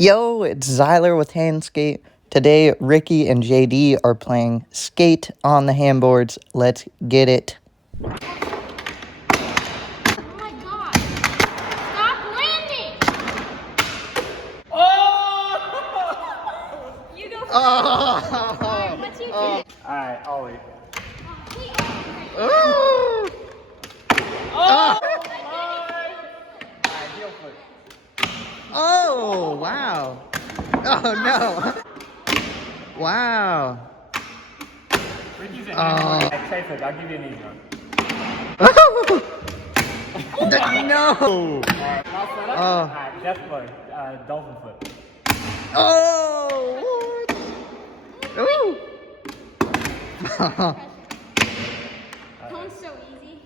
Yo, it's Zyler with HandSkate. Today, Ricky and JD are playing skate on the handboards. Let's get it. Oh my god! Stop landing! Oh! You go first. Oh! Alright, what's your Oh. Alright, Ollie. Oh! Oh! Oh, wow. Oh, no. Wow. Ricky's a Oh. handboard. Safer, I'll give you an easy one. No. Alright, last letter? Oh. Alright, death blow. Dolphin foot. Oh. Ooh. Phone's so easy.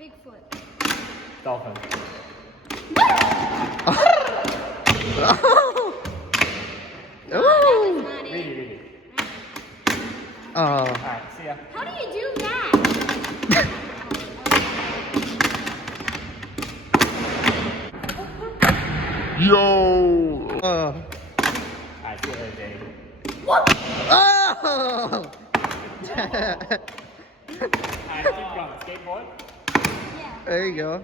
Bigfoot. Dolphin. Ooh. Not it. Ready. Oh. Alright, see ya. How do you do that? Yo. Oh. Alright, see you later, Dave. Oh. Alright, keep going. Skateboard. There you go.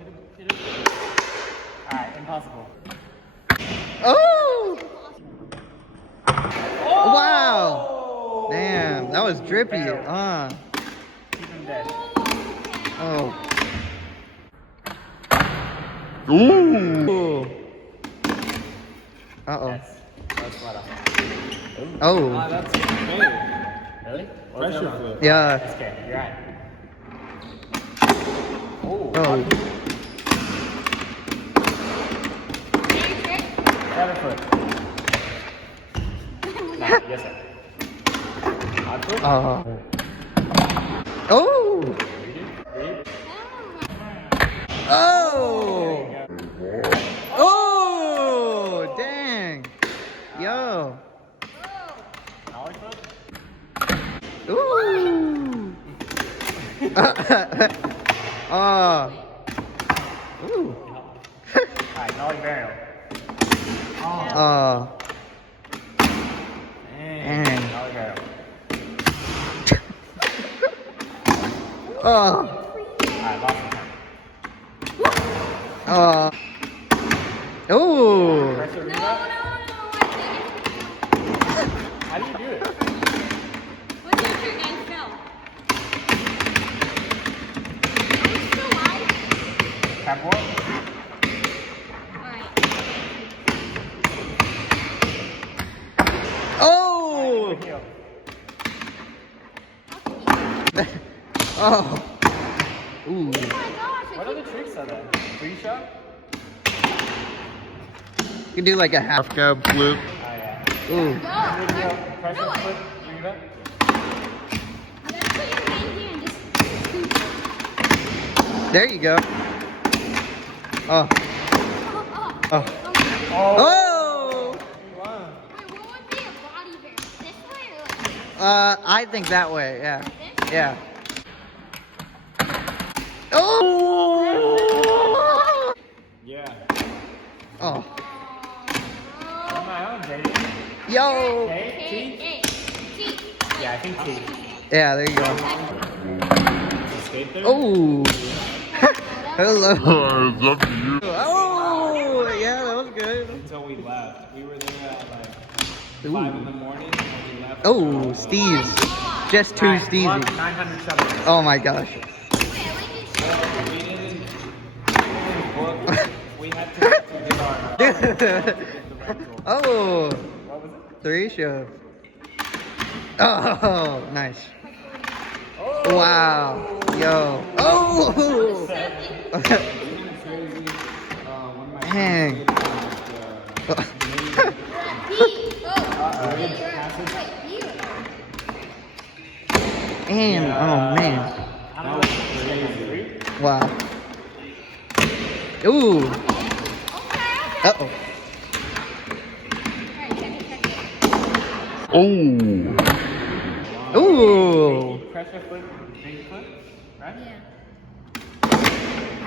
Alright, impossible. Oh. Wow. Damn, that was drippy. Keep him dead. Oh. Ooh. Uh-oh. Yes. That's letter. Oh. That's crazy. Really? Pressure foot. Yeah. Okay, you're right. Oh. Other foot. No, yes, sir. Odd foot. Oh. Read. Oh. Oh. Dang. Yo. Ollie foot. Ooh. Oh. Ooh. Alright, Ollie burial. Oh. Dang. Ollie burial. Oh. Alright, last one. Oh. Ooh. Pressure read up. How do you do it? What's your trick? I fell. Are we still live? Tap one. Alright. Oh. Heel. Oh. Ooh. Oh my gosh, What other tricks are there? Free shot? You can do like a half cab flip. Oh yeah. Ooh. Go! Pressure Do it. flip, read up. You gotta put your hand here and just scoop. There you go. Oh. Oh. Oh. Oh! Oh. Wow. Wait, what would be a body bear? This way or like I think that way. Yeah. this? Yeah. Oh. Yeah. Oh. On my own, Daddy. Yo. Okay, T? Yeah, I think T. Yeah. There you go. Skate there? Oh. Hello. It's up to you. Oh. Yeah, that was good. Until we left. We were there at like Ooh. 5 in the morning and we left. Oh, Steve's. Just two Steve's. 900 shovels. Oh my gosh. We had to get our Oh. What was it? 3 shove. Oh, nice. Wow. Yo. Oh. Dang. And oh man. Wow. Ooh. Uh-oh. Oh. Ooh. Pressure foot, big foot, right? Yeah.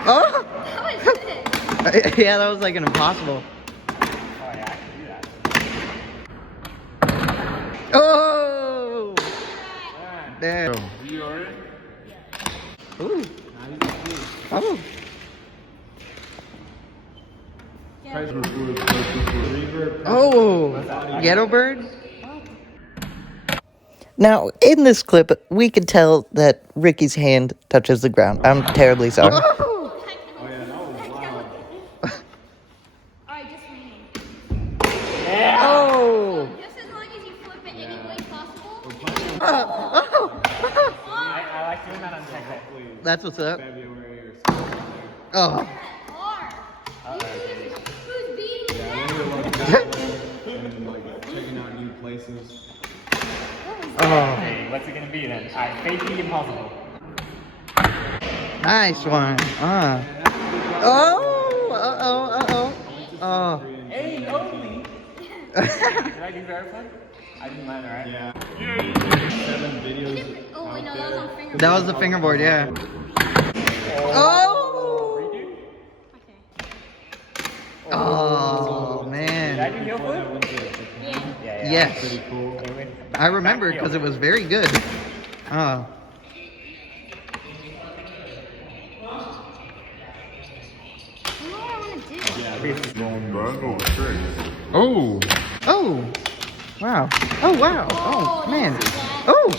Oh. How is it? Yeah, that was like an impossible. Oh yeah, Oh! There. Ooh. Oh. Oh. Ghetto bird? Now, in this clip, we can tell that Ricky's hand touches the ground. I'm terribly sorry. Oh yeah, that was wild. Alright, just swinging. Oh! Just as long as you flip it any way possible. I like doing that on Sanchez. That's what's up. February or something. Oh. Who's beating And like checking out new places. Oh. Hey, what's it gonna be then? Alright, fake the impossible. Nice one. Oh. Uh-oh. Oh. Hey, only. Did I do very fun? I didn't land, right? Yeah. 7 videos. Oh wait, no, that was on fingerboard. That was the fingerboard, yeah. Oh! Redo? Okay. Oh, Did I man. do heel flip? Yeah. Yes. Pretty cool. I remember because it was very good. Oh. You know what I want to do? Oh. Oh. Wow. Oh, wow. Oh, man. Oh.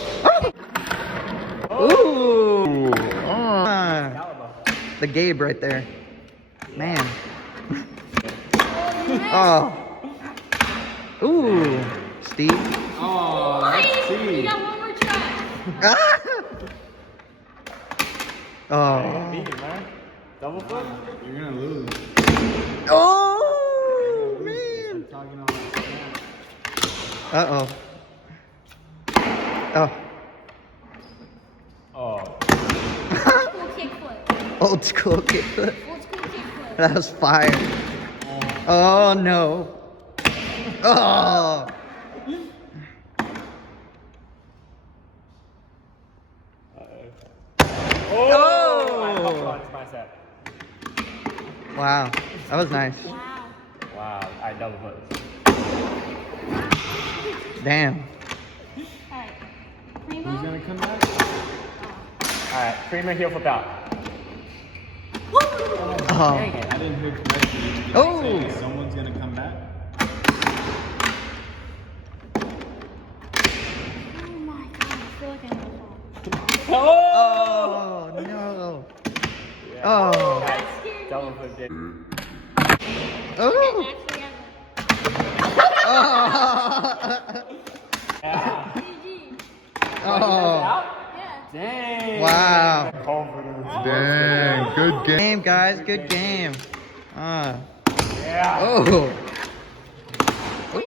Oh. Ooh. The Gabe right there. Man. Oh. Ooh. Steve. Oh, let's You see. got one more try. Ah. Oh. Beat it, man. Double flip? You're gonna lose. Oh, man. Talking all that snap. Uh-oh. Oh. Oh. Cool kickflip. Old school kickflip. Old school kickflip. That was fire. Oh, no. Oh. Oh! It's my set. Wow. That was nice. Wow. Wow, I double flip. Damn. Alright. Who's Primo? gonna come back? Alright, Prima heel flip out. Oh. Dang it. I didn't hear correctly. Did you Oh. say someone's gonna come back? Oh my god, I feel like I'm gonna fall. Oh, no. Oh. Nice. Double flip did. Oh. Actually, I Oh. Yeah. GG. Oh. Yeah. Dang. Wow. Confidence. Dang. Good game, guys. Good game. Yeah. Oh.